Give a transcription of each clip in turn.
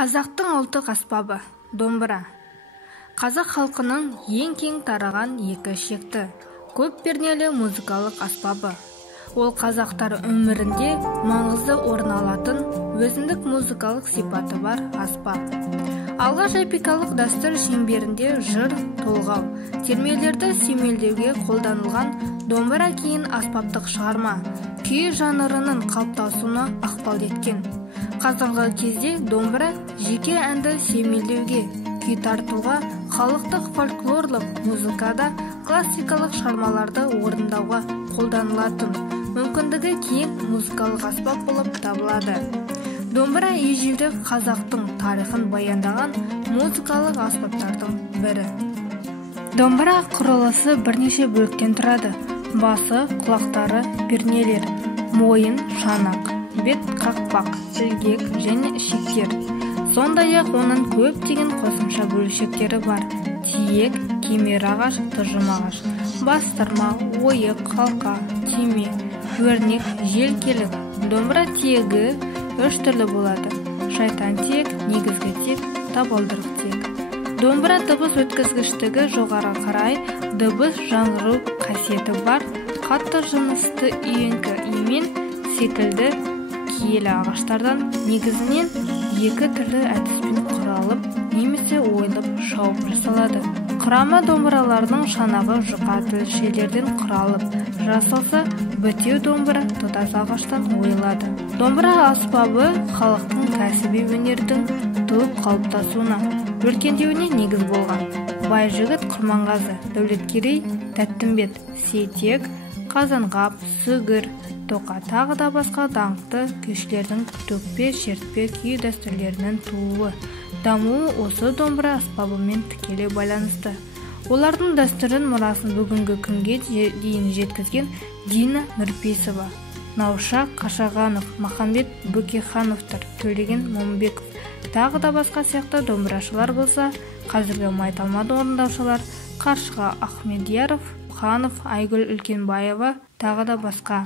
Қазақтың ұлттық аспабы – домбыра. Қазақ халқының ең кең тараған екі ішекті, көп пернелі музыкалық аспабы. Ол қазақтар өмірінде маңызды орын алатын өзіндік музыкалық сипаты бар аспап. Алғаш эпикалық дәстүр шеңберінде жыр, толғау, термелерді сүйемелдеуге қолданылған домбыра кейін аспаптық шығарма, күй жанрының қалыптасуына ықпал еткен. Қазіргі кезде домбыра жеке әнді сүйемелдеуге, күй тартуға, халықтық фольклорлық музыкада классикалық шығармаларды орындауға қолданылатын мүмкіндігі кең музыкалық аспап болып табылады. Домбыра ежелгі қазақтың тарихын баяндаған музыкалық аспаптардың бірі. Домбыра құрылысы бірнеше бөліктен тұрады. Басы, құлақтары, пернелер, мойын, шанақ, бет қақпақ, ілгек және ішектер. Сондай-ақ оның көптеген қосымша бөлшектері бар. Тиек, кемер ағаш, тұжым ағаш, бастырма, ойық, қалқа, түйме, өрнек, желкелік. Домбыра тиегі үш түрлі болады: шайтан тиек, негізгі тиек, табалдырық тиек. Домбыра дыбыс өткізгіштігі жоғары қарай дыбыс жаңғыру қасиеті бар. Қатты жынысты үйеңкі имен секілді киелі ағаштардан негізінен екі түрлі әдіспен құралып немесе ойылып шауып жасалады. Құрамы домбыралардың шанағы жұқа тілшелерден құралып жасалса, бітеу домбыра тұтас ағаштан ойылады. Домбыра аспабы халықтың кәсіби өнердің туып қалыптасуына, өркендеуіне негіз болған. Байжігіт Құрманғазы, Дәулеткерей, Тәттімбет, Сейтек, Қазанғап, Сүгір, Тоқа тағы да басқа даңқты күйшілердің төкпе, шертпе күй дәстүрлерінің тууы, дамуы осы домбыра аспабымен тікелей байланысты. Олардың дәстүрін мұрасын бүгінгі күнге дейін жеткізген Дина Нұрпейісова, Науша Қашағанов, Махамбет Бөкейхановтар, Төлеген Момбеков, тағы да басқа сияқты домбырашылар болса, қазіргі майталман орындаушылар Қаршыға Ахмедияров, Ханов, Айгүл Үлкенбаева, тағы да басқа.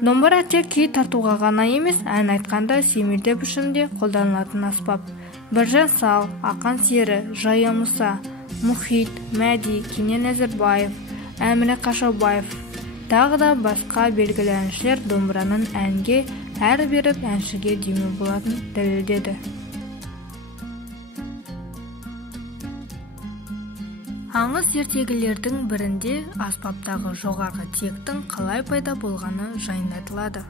Домбыра тек күй тартуға ғана емес, ән айтқанда сүйемелдеу пішінде қолданылатын аспап. Біржан Сал, Ақан Сері, Жая Мұса, Мұхит, Мәди, Кенен Әзірбаев, Әмірі Қашаубаев, тағы да басқа белгілі әншілер домбыраның әнге әр беріп әншіге дүйме болатын дәлелдеді. Аңыз ертегілердің бірінде аспаптағы жоғарғы тиектің қалай пайда болғаны жайында айтылады.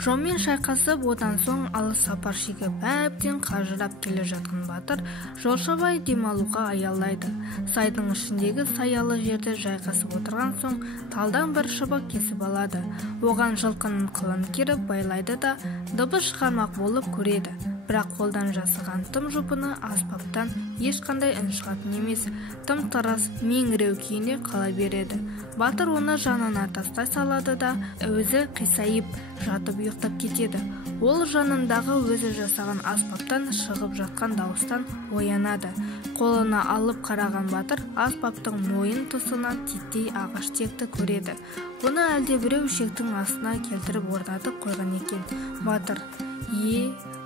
Жаумен шайқасып, одан соң алыс сапар шегіп, әбден қажырап келе жатқан батыр жолшыбай демалуға аялдайды. Сайдың ішіндегі саялы жерді жайғасып отырған соң талдан бір шыбық кесіп алады. Оған жылқының қылын керіп байлайды да дыбыс шығармақ болып көреді. Бірақ қолдан жасаған тым жұпыны аспаптан ешқандай үн шығатын емес, тым тырыс, меңіреу күйіне қала береді. Батыр оны жанына тастай салады да өзі қисайып жатып ұйықтап кетеді. Ол жанындағы өзі жасаған аспаптан шығып жатқан дауыстан оянады. Қолына алып қараған батыр аспаптың мойын тұсынан титтей ағаш тиекті көреді. Бұны әлдебіреу ішектің астына келтіріп орнатып қойған екен. Батыр: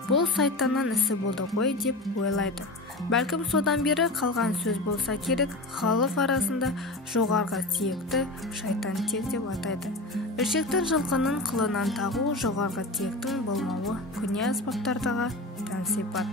бұл сайтаннан ісі болды ғой деп ойлайды. Бәлкім содан бері қалған сөз болса керек, халық арасында жоғарғы тиекті шайтан тиек деп атайды. Ішектің жылқының қылынан тағу жоғарғы тиектің болмауы көне аспаптардағы тән сипат.